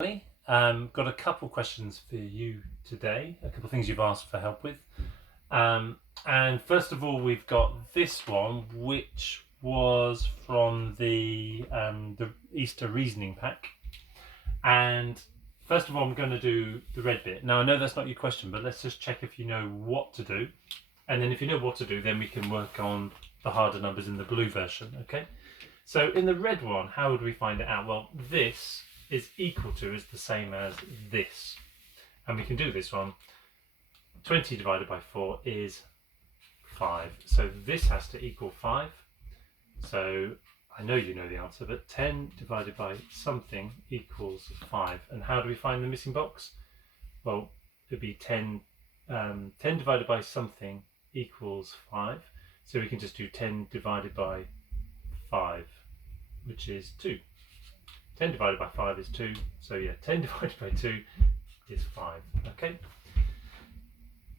Amelie. Got a couple questions for you today, a couple of things you've asked for help with. And first of all, we've got this one, which was from the Easter Reasoning Pack. And first of all, I'm going to do the red bit. Now, I know that's not your question, but let's just check if you know what to do. And then if you know what to do, then we can work on the harder numbers in the blue version, okay? So in the red one, how would we find it out? Well, this is equal to is the same as this. And we can do this one. 20 divided by 4 is 5. So this has to equal 5. So I know you know the answer, but 10 divided by something equals 5. And how do we find the missing box? Well, it would be 10 divided by something equals 5. So we can just do 10 divided by 5, which is 2. 10 divided by 5 is 2, so yeah, 10 divided by 2 is 5, okay?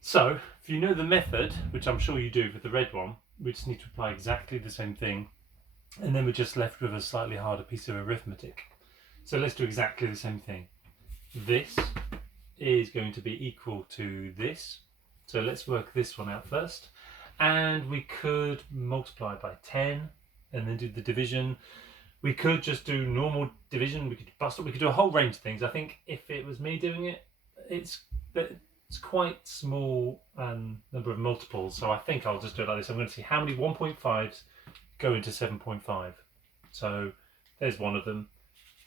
So, if you know the method, which I'm sure you do with the red one, we just need to apply exactly the same thing, and then we're just left with a slightly harder piece of arithmetic. So let's do exactly the same thing. This is going to be equal to this, so let's work this one out first. And we could multiply by 10, and then do the division. We could just do normal division, we could bust it, we could do a whole range of things. I think if it was me doing it, it's quite small number of multiples, so I think I'll just do it like this. I'm going to see how many 1.5s go into 7.5. So there's one of them.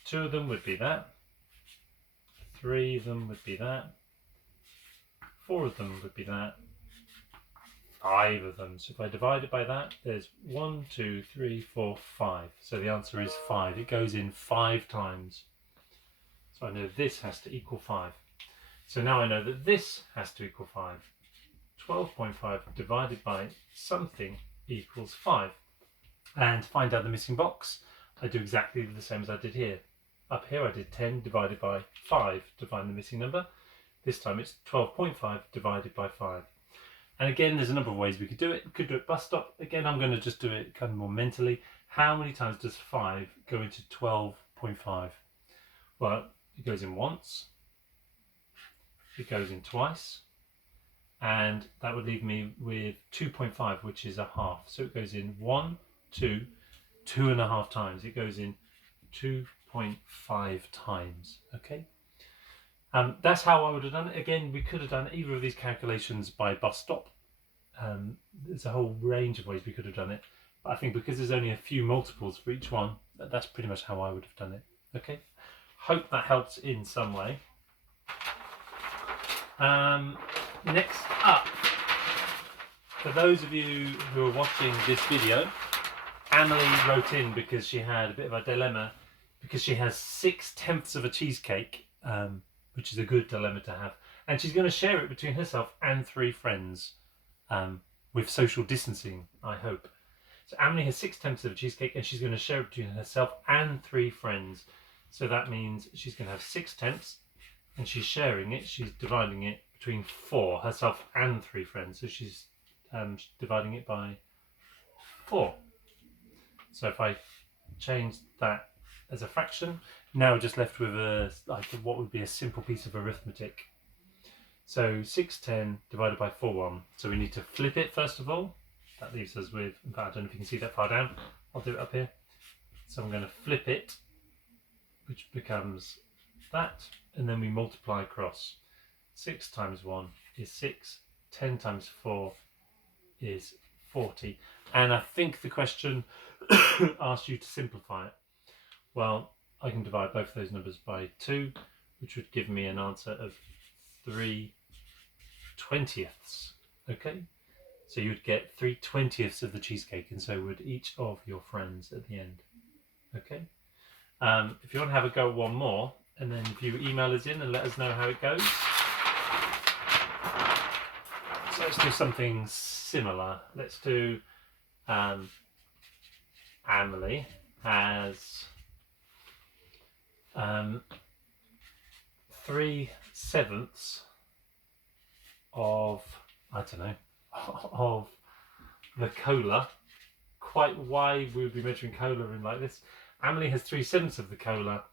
2 of them would be that. 3 of them would be that. 4 of them would be that. 5 of them. So if I divide it by that, there's 1, 2, 3, 4, 5. So the answer is 5. It goes in 5 times. So I know this has to equal 5. So now I know that this has to equal 5. 12.5 divided by something equals 5. And to find out the missing box, I do exactly the same as I did here. Up here I did 10 divided by 5 to find the missing number. This time it's 12.5 divided by 5. And again, there's a number of ways we could do it. We could do it bus stop. Again, I'm going to just do it kind of more mentally. How many times does 5 go into 12.5? Well, it goes in once. It goes in twice. And that would leave me with 2.5, which is a half. So it goes in 1, 2, 2.5 times. It goes in 2.5 times. Okay. That's how I would have done it. Again, we could have done either of these calculations by bus stop. There's a whole range of ways we could have done it. But I think because there's only a few multiples for each one, that's pretty much how I would have done it. Okay. Hope that helps in some way. Next up, for those of you who are watching this video, Amelie wrote in because she had a bit of a dilemma because she has 6/10 of a cheesecake, which is a good dilemma to have, and she's going to share it between herself and 3 friends, with social distancing, I hope. So Amelie has 6/10 of a cheesecake and she's going to share it between herself and 3 friends. So that means she's going to have 6/10 and she's sharing it, she's dividing it between 4, herself and 3 friends. So she's dividing it by 4. So if I change that as a fraction, now we're just left with what would be a simple piece of arithmetic. So 6/10 divided by 4/1. So we need to flip it first of all. That leaves us with, in fact, I don't know if you can see that far down. I'll do it up here. So I'm going to flip it, which becomes that, and then we multiply across. 6 times 1 is 6. 10 times 4 is 40. And I think the question asks you to simplify it. Well, I can divide both of those numbers by 2, which would give me an answer of 3/20. Okay, so you would get 3/20 of the cheesecake, and so would each of your friends at the end. Okay, if you want to have a go at one more, and then if you email us in and let us know how it goes. So let's do something similar. Let's do Amelie has 3/7 of, I don't know, of the cola. Quite why we would be measuring cola in like this. Amelie has 3/7 of the cola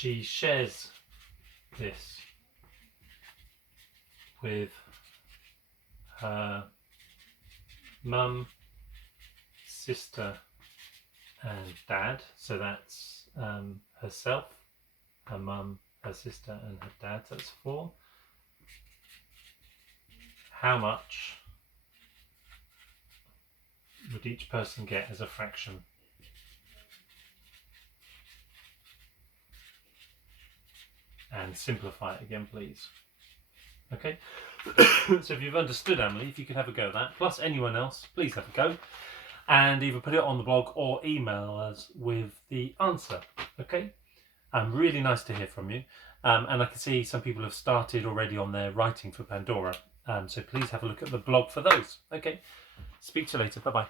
she shares this with her mum, sister and dad. So that's herself, her mum, her sister and her dad. So that's 4. How much would each person get as a fraction? And simplify it again, please. Okay, so if you've understood, Amelie, if you could have a go at that, plus anyone else, please have a go, and either put it on the blog or email us with the answer. Okay, really nice to hear from you, and I can see some people have started already on their writing for Pandora, so please have a look at the blog for those. Okay, speak to you later. Bye bye.